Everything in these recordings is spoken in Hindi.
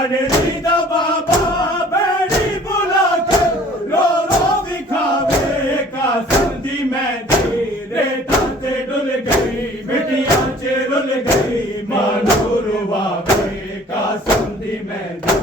बनड़ी दा बाबा बैड़ी बुला के रो रो विखावे कासिम दी मेहंदी रेता ते डुल गई मिट्टियां च रुल गई मानूर वावे कासिम दी मेहंदी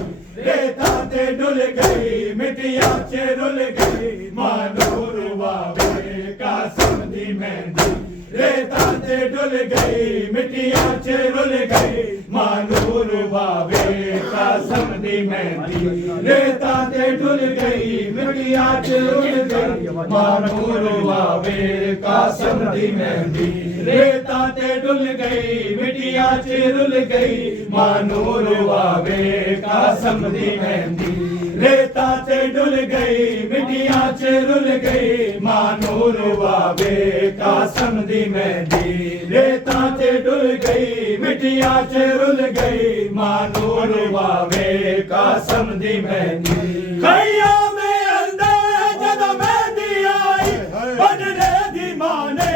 रेता ते डुल गई मिट्टियां च रुल गई मानूर वावे कासिम दी मेहंदी रेता ते डुल गई मिट्टियां च रुल गई मानूर वावे कासिम दी मेहंदी रेता ते डुल गई मिट्टियां च रुल गई मानूर वावे कासिम दी मेहंदी रेता ते डुल गई मिट्टियां च रुल गई मानूर वावे कासिम दी मेहंदी रेता ते डुल गई मिट्टियां च रुल गई मानूर वावे कासिम दी मेहंदी रेता ते डुल गई मिट्टियां च रुल गई मानूर वावे कासिम दी मेहंदी खैया में अंदर जदों मेहंदी आई बनड़े दी मां ने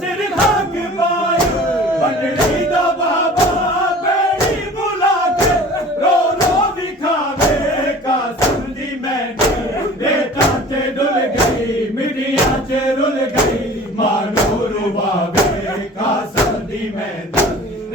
सिर खाक पाई बनड़ी दा बाबा बैड़ी बुला के रो रो विखावे कासिम दी मेहंदी रेता ते डुल गई मिट्टियां च रुल गई मानूर वावे कासिम दी मेहंदी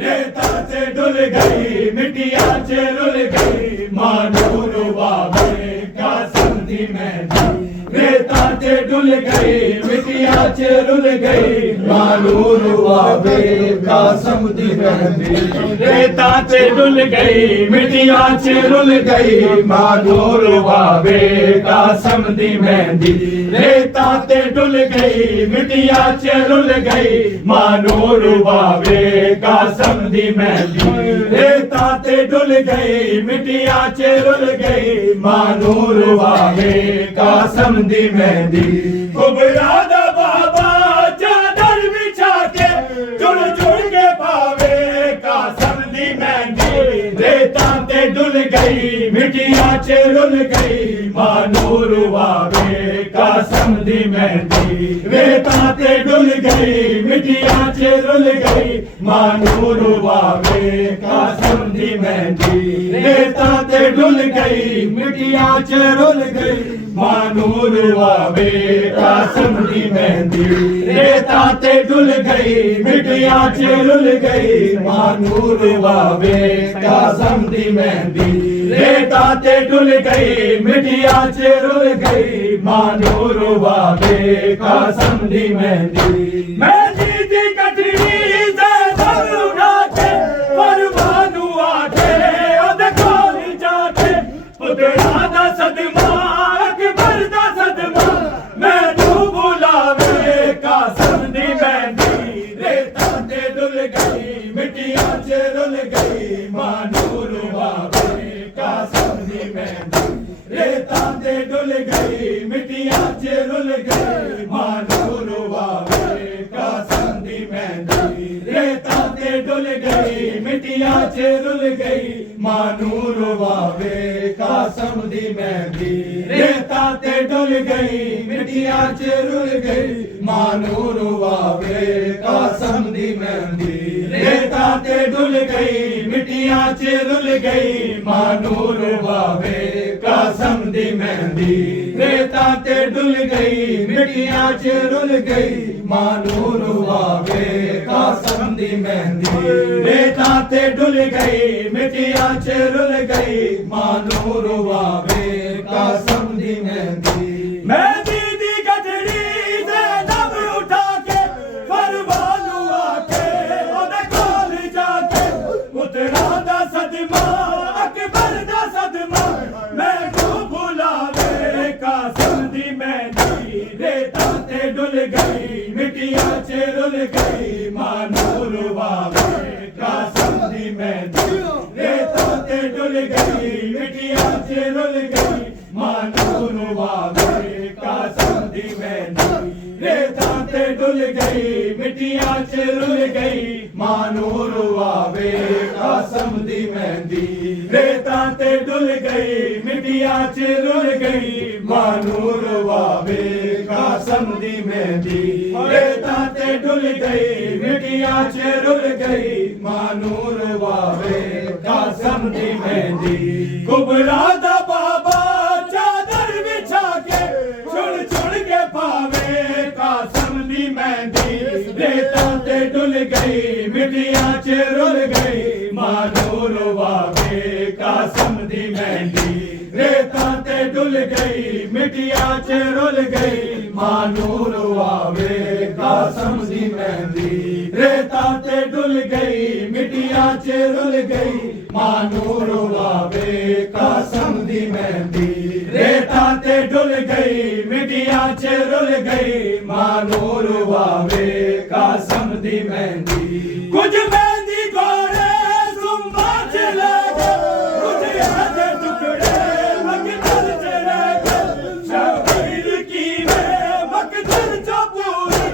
रेता ते डुल गई मिट्टियां च रुल गई मानूर वावे कासिम दी मेहंदी रेता ते डुल गई मिट्टियां च रुल गई मानूर वावे कासिम दी मेहंदी रेता ते डुल गई मिट्टियां च रुल गई मानूर वावे कासिम दी मेहंदी रेता ते डुल गई मिट्टियां च रुल गई मानूर वावे कासिम दी मेहंदी रेता ते डुल गई मिट्टियां च रुल गई मानूर वावे कासिम दी मेहंदी कुबरा दा बाबा चादर बिछा के जुड़ जुड़ के पावे कासिम दी मेहंदी रेता ते डुल गई मिट्टियां च रुल गई मानूर वावे कासिम दी मेहंदी रेता ते डुल गई मिट्टियां च रुल गई मानूर वावे कासिम दी मेहंदी रेता ते डुल गई मिट्टियां च रुल गई मानूर वावे कासिम दी मेहंदी रेता ते डुल गई मिट्टियां च रुल गई मानूर वावे कासिम दी मेहंदी रेता ते डुल गई मिट्टियां च रुल गई मानूर वावे कासिम दी मेहंदी मेहंदी दी कटड़ी से दम उठा के परवानू आके ओदे कोल जाके पुतरा दा सदमा अकबर दा सदमा मैनू बुलावे कासिम दी मेहंदी रेता ते डुल गई मिट्टियां च रुल गई मानूर वावे कासिम दी मेहंदी रेता ते डुल गई मिट्टियां च रुल गई मानूर वावे कासिम दी मेहंदी रेता ते डुल गई मिट्टियां च रुल गई मानूर वावे कासिम दी मेहंदी रेता ते डुल गई मिट्टियां च रुल गई मानूर वावे कासिम दी मेहंदी रेता ते डुल गई मिट्टियां च रुल गई मानूर वावे कासिम दी मेहंदी रेता ते डुल गई मिट्टियां च रुल गई मानूर वावे कासिम दी मेहंदी रेता ते डुल गई मिट्टियां च रुल गई मानूर वावे कासिम दी मेहंदी मेहंदी दी गठड़ी से दम उठा के परवानू आके ओदे कोल जाके पुतरा दा सदमा अकबर दा सदमा मैनू बुलावे कासिम दी मेहंदी रेता ते डुल गई मिट्टियां च रुल गई मानूर वावे कासिम दी मेहंदी रेता ते डुल गई मिट्टियां च रुल गई मानूर वावे कासिम दी मेहंदी रेता ते डुल गई मिट्टियां च रुल गई मानूर वावे कासिम दी मेहंदी रेता ते डुल गई मिट्टियां च रुल गई मानूर वावे कासिम कासम दी मेहंदी रेता ते डुल गई मिटिया च रुल गई मानूर वावे कासम दी मेहंदी कुबरा दा बाबा चादर बिछा के चुन चुन के पावे कासम दी मेहंदी रेता ते डुल गई मिटिया च रुल गई मानूर वावे कासम दी मेहंदी रेता ते डुल गई मिटिया च रुल गई मानूर वावे कासम दी मेहंदी रेता ते डुल गई मिटिया च रुल गई मानूर वावे कासम दी मेहंदी रेता ते डुल गई मिटिया च रुल गई मानूर वावे कासम दी मेहंदी कुछ मेहंदी घोड़े सुम्बा चले गए कुछ याद टुकड़े मकदर चले गए शबीर की में मकदर चपूरी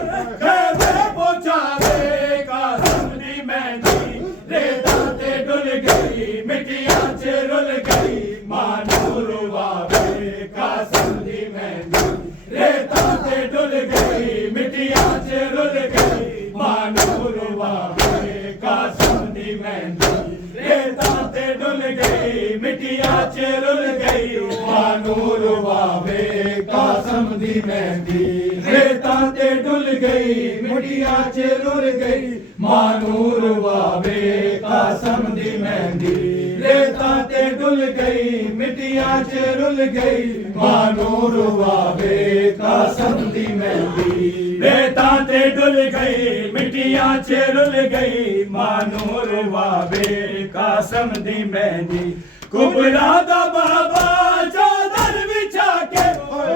खेमे पहुंचावे कासम दी मेहंदी रेता ते डुल गई मिटिया च रुल गई मानूर वावे कासम दी मेहंदी रेता ते डुल गई मिटिया च रुल गई मानूर वावे कासम दी मेहंदी रेता ते डुल गई मिटिया च रुल गई मानूर वावे कासम दी मेहंदी रेता ते डुल गई मिटिया च रुल गई मानूर वावे कासम दी मेहंदी रेता ते डुल गई मिटिया च रुल गई मानूर वावे कासम दी मेहंदी रेता ते डुल गई मिटिया च रुल गई मानूर वावे कासम दी मेहंदी कुबरा दा बाबा चादर बिछा के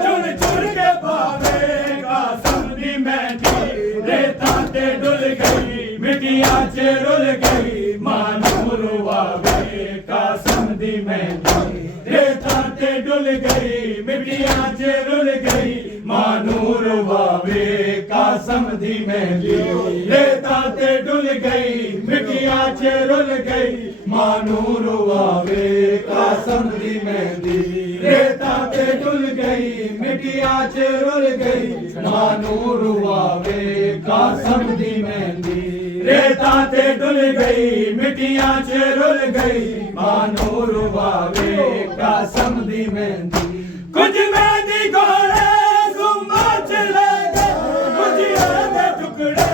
चुन चुन के पावे कासम दी मेहंदी रेता ते डुल गई मिटिया च रुल गई मानूर वावे कासम दी मेहंदी रेता ते डुल गई मिटिया च रुल गई मानूर वावे कासम दी मेहंदी रेता ते डुल गई मिटिया च रुल गई मानूर वावे कासम दी मेहंदी रेता ते डुल गई मिटिया च रुल गई मानूर वावे कासम दी मेहंदी रेता ते डुल गई मिटिया च रुल गई मानूर वावे कासम दी मेहंदी कुछ मेहंदी घोड़े गुम्बा चले गए कुछ याद टुकड़े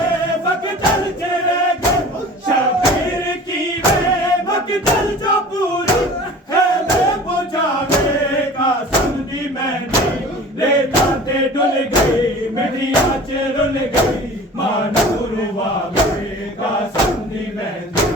बकचल चले गए शबीर की में बकचल चपूरी खेमे पहुंचावे कासम दी मेहंदी रेता ते डुल गई मिटिया च रुल गई मानूर वावे कासम दी मेहंदी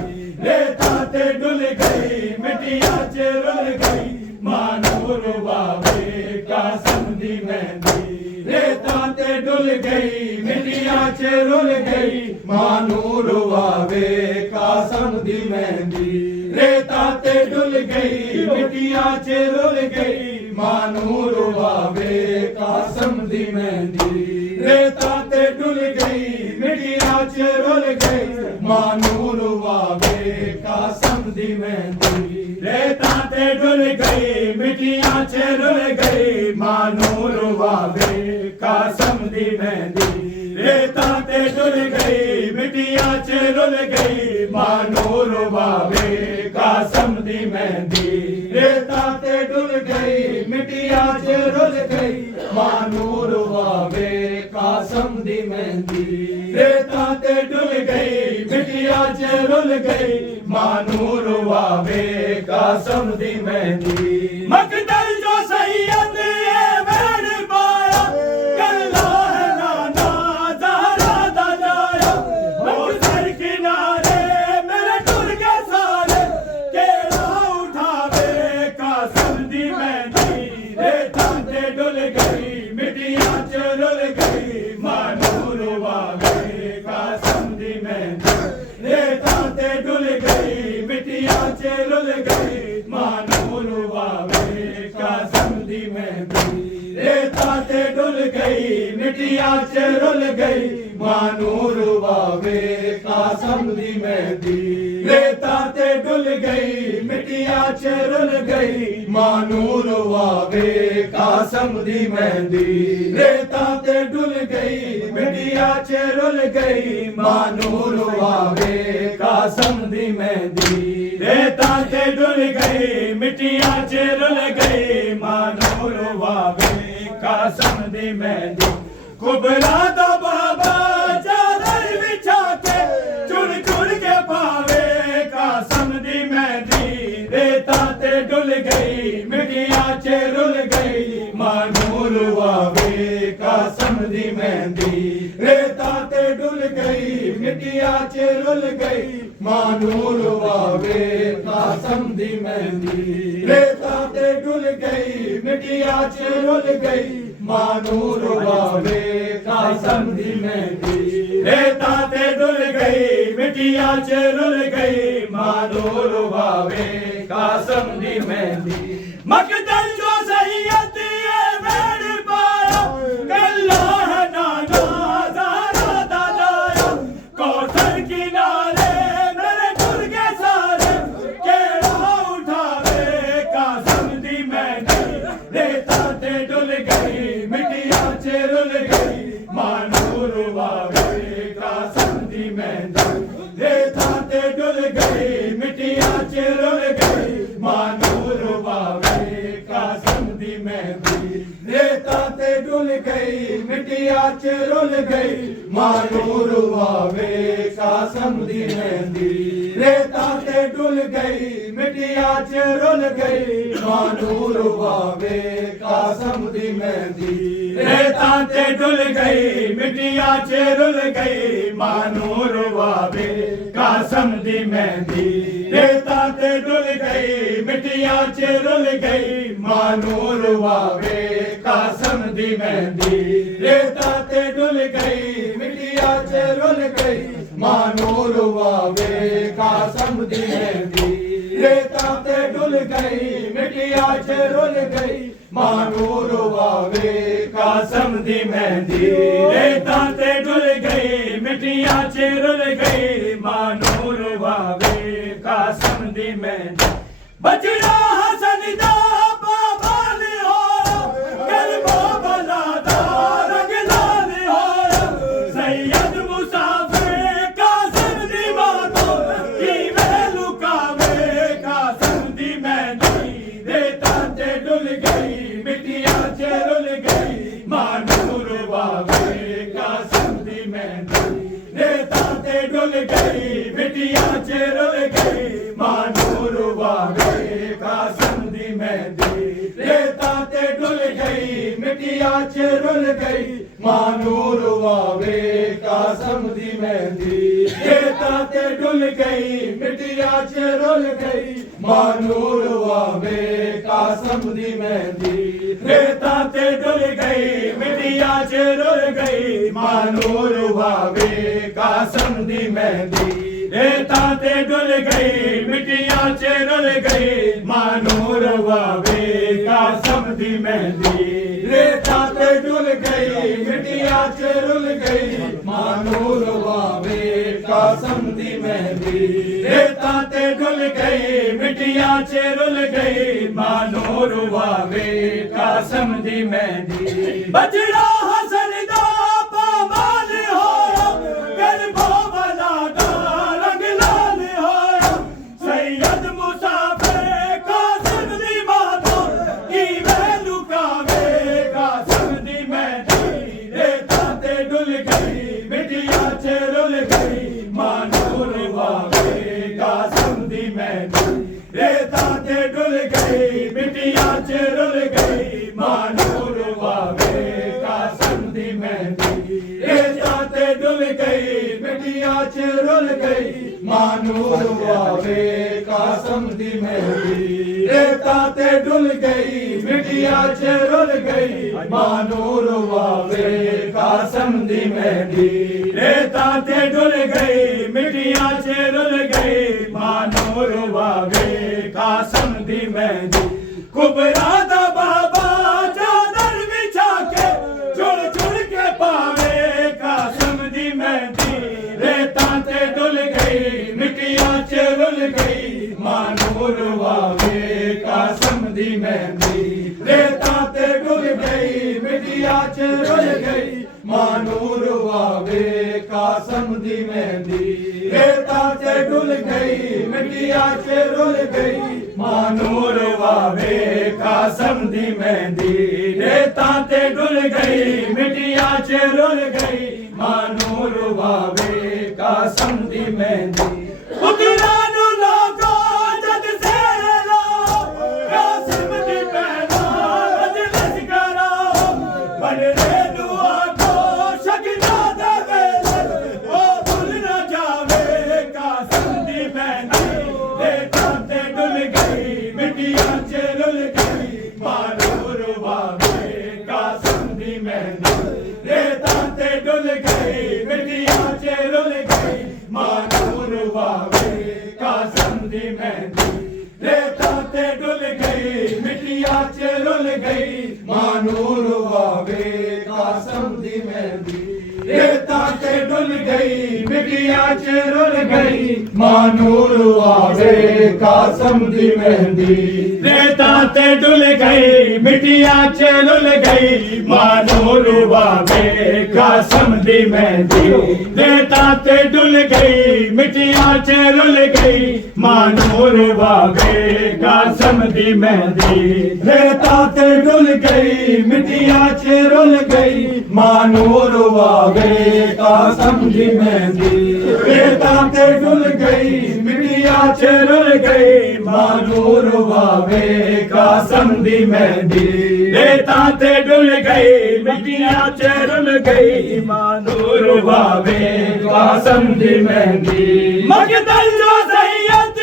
रेता ते डुल गई मिटिया च रुल गई मानूर वावे कासम दी मेहंदी रेता ते डुल गई मिटिया च रुल गई मानूर वावे कासम दी मेहंदी रेता ते डुल गई मिटिया च रुल गई मानूर वावे कासम दी मेहंदी रेता ते डुल गई मिटिया च रुल गई मानूर वावे कासम दी मेहंदी रेता ते डुल गई मिटिया च रुल गई मानूर वावे कासम दी मेहंदी रेता ते डुल गई मिटिया च रुल गई मानूर वावे कासम दी मेहंदी रेता ते डुल गई मिटिया च रुल गई मानूर वावे कासम दी मेहंदी रेता ते डुल गई मिटिया च रुल गई मानूर वावे कासम दी मेहंदी मकदल जो सैयद बैठ पाया कल्ला है नाना ज़हरा दा जाया मकदर किनारे मेरे टुर के सारे केला उठावे कासम दी मेहंदी रेता ते डुल गई मिटिया च रुल गई मानूर वावे कासम दी मेहंदी रेता ते डुल गई मिटिया च रुल गई मानूर वावे कासम दी मेहंदी रेता ते डुल गई मिटिया च रुल गई मानूर वावे कासम दी मेहंदी रेता ते डुल गई मिटिया च रुल गई मानूर वावे कासम दी मेहंदी रेता ते डुल गई मिटिया च रुल गई मानूर वावे कासम दी मेहंदी रेता ते डुल गई मिटिया च रुल गई मानूर वावे कासम दी मेहंदी कुबरा दा बाबा चादर बिछा के चुन चुन के पावे कासम दी मेहंदी रेता ते डुल गई मिटिया च रुल गई मानूर वावे कासम दी मेहंदी रेता ते डुल गई मिटिया च रुल गई मानूर वावे कासम दी मेहंदी रेता ते डुल गई मिटिया च रुल गई मानूर वावे कासम दी मेहंदी रेता ते डुल गई मिटिया च रुल गई मानूर वावे कासम दी मेहंदी मकदल जो सैयद ये मेड़ पाया कल्ला है नाना ज़ारा दादाया कौसर किनारे मेरे गुर्गे सारे केड़ा उठावे कासम दी मेहंदी रेता ते डुल गई मिटिया च रुल गई मानूर वावे कासम दी मेहंदी रेता ते डुल गई मिटिया च रुल गई मानूर वावे कासम दी मेहंदी रेता ते डुल गई मिटिया च रुल गई मानूर वावे कासम दी मेहंदी रेता ते डुल गई मिटिया च रुल गई मानूर वावे कासम दी मेहंदी रेता ते डुल गई मिटिया च रुल गई मानूर वावे कासम दी मेहंदी रेता ते डुल गई मिटिया च रुल गई मानूर वावे कासम दी मेहंदी रेता ते डुल गई मिटिया च रुल गई मानूर वावे कासम दी मेहंदी रेता ते डुल गई मिटिया च रुल गई मानूर वावे कासम दी मेहंदी रेता ते डुल गई मिटिया च रुल गई मानूर वावे कासम दी मेहंदी बजरा हसन दा पाबल होया गरबा भला दा रंग लाल होया सैयद मुसाफिर कासम दी बातों की मैं लुकावे कासम दी मेहंदी रेता ते डुल गई मिटिया च रुल गई मानूर वावे कासम दी मेहंदी रेता ते डुल गई मिटिया च रुल गई मानूर वावे कासम दी मेहंदी रेता ते डुल गई मिटिया च रुल गई मानूर वावे कासम दी मेहंदी रेता ते डुल गई मिटिया च रुल गई मानूर वावे कासम दी मेहंदी रेता ते डुल गई मिटिया च रुल गई मानूर वावे कासम दी मेहंदी रेता ते डुल गई मिटिया च रुल गई मानूर वावे कासम दी मेहंदी रेता ते डुल गई मिटिया च रुल गई मानूर वावे कासम दी मेहंदी रेता ते डुल गई मिटिया च रुल गई मानूर वावे कासम दी मेहंदी बजरा हसन दा पाबल होया गरबा भला दा रंग लाल होया सैयद मुसाफिर कासम दी बातों की मैं लुकावे कासम दी मेहंदी रेता ते डुल गई मिटिया च रुल गई मानूर वावे कासम दी मेहंदी रेता ते डुल गई मिटिया च रुल गई मानूर वावे कासम दी मेहंदी रेता ते डुल गई मिटिया च रुल गई मानूर वावे कासम दी मेहंदी रेता ते डुल गई मिटिया च रुल गई मानूर वावे कासम दी मेहंदी रेता ते डुल गई मिटिया च रुल गई मानूर वावे कासम दी मेहंदी कुबरा दा बाबा चादर बिछा के चुन रुवावे कासम दी मेहंदी रेता ते डुल गई मिटिया च रुल गई मानू रुवावे कासम दी मेहंदी रेता ते डुल गई मिटिया च रुल गई मानू रुवावे कासम दी मेहंदी रेता ते डुल गई मिटिया च रुल गई मानू रुवावे कासम दी मेहंदी पुत्रा नु लोको जद सेरे लो कासम दी पहना मजलिस करो बनरे नु आखो शगना दे वेले ओ भूल न जावे कासम दी मेहंदी रेता ते डुल गई मिटिया च रुल गई मानू रुवावे कासम दी मेहंदी रेता ते डुल गई मिटिया च रुल गई मानू रुवावे कासम दी मेहंदी रेता ते डुल गई मिटिया च रुल गई मानू रुवावे कासम दी मेहंदी रेता ते डुल गई मिटिया च रुल गई मानू रुवावे कासम दी मेहंदी रेता ते डुल गई मिटिया च रुल गई मानू रुवावे कासम दी मेहंदी रेता ते डुल गई मिटिया च रुल गई मानू रुवावे कासम दी मेहंदी रेता ते डुल गई मिटिया च रुल गई मानू रुवावे कासम दी मेहंदी रेता ते डुल गई मिटिया च रुल गई मानू रुवावे कासम दी मेहंदी रेता ते डुल गई मिटिया च रुल गई मानू रुवावे कासम दी मेहंदी मगदल जो सैयद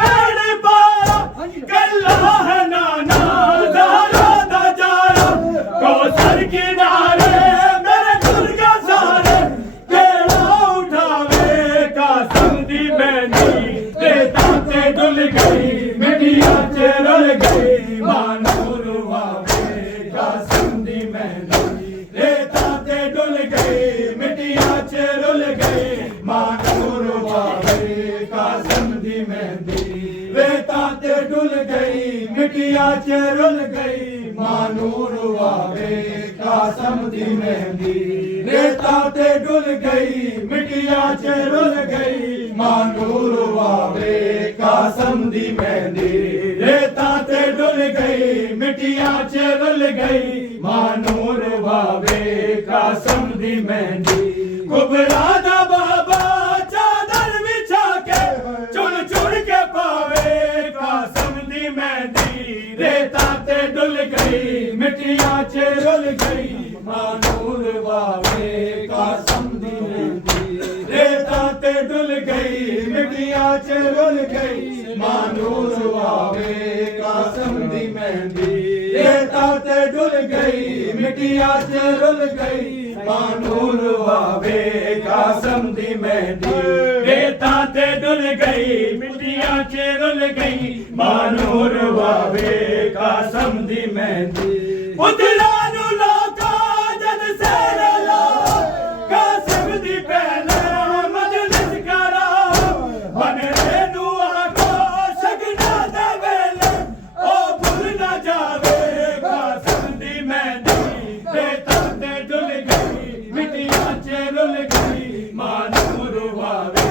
वेड़ पाया कल्ला है नाना ज़हरा दा जाया कौसर किनारे मेरे दुर्गा सारे केड़ा उठावे कासम दी मेहंदी रेता ते डुल गई मिटिया च रुल गई मानू रुवावे कासम दी मेहंदी रेता ते डुल गई मिटिया च रुल गई मानू रुवावे कासम दी मेहंदी रेता ते डुल गई मिटिया च रुल गई मानू रुवावे कासम दी मेहंदी रेता ते डुल गई मिटिया च रुल गई मानू रुवावे कासम दी मेहंदी रेता ते डुल गई मिटिया च रुल गई मानू रुवावे कासम दी मेहंदी कुबरा दा बाबा चादर बिछा के चुन चुन के पावे कासम दी मेहंदी रेता ते डुल गई मिटिया च रुल गई मानू रुवावे कासम दी मेहंदी रेता ते डुल गई मिटिया च रुल गई मानू रुवावे कासम दी मेहंदी रेता ते डुल गई मिटिया च रुल गई मानू रुवावे कासम दी मेहंदी रेता ते डुल गई मिटिया च रुल गई मानू रुवावे कासम दी मेहंदी पुत्रा नु लोका जद सेरे लो कासम दी पहले मजलिस करो बनरे नु आखो शगना दे वेले ओ भूल न जावे कासम दी मेहंदी रेता ते डुल गई मिटिया च रुल गई मानू रुवावे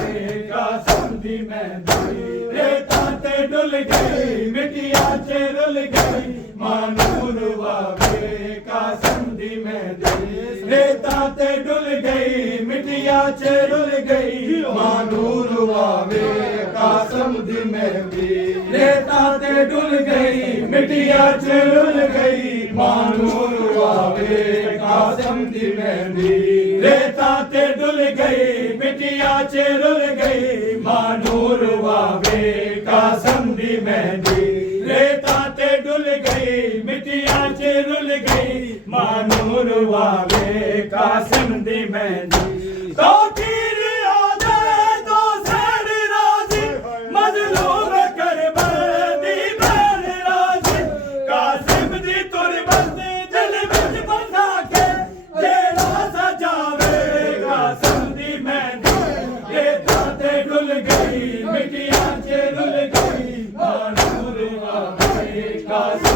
कासम दी मेहंदी रेता ते डुल गई मिटिया च रुल गई मानू रुवावे कासम दी मेहंदी रेता ते डुल गई मिटिया च रुल गई मानू रुवावे कासम दी मेहंदी रेता ते डुल गई मिटिया च रुल गई मानू रुवावे कासम दी मेहंदी रेता ते डुल गई मिटिया च रुल गई मानू रुवावे कासम दी मेहंदी रेता ते डुल गई मिटिया च रुल गई मानू रुवावे कासम दी मेहंदी तो तीर आदे तो सैड राजी मजलूम करबल दी बैन राजी कासिम दी तुरबत दिल विच बंधा के जेड़ा सजावे कासम दी मेहंदी रेता ते डुल गई मिटिया च रुल गई मानू कासिम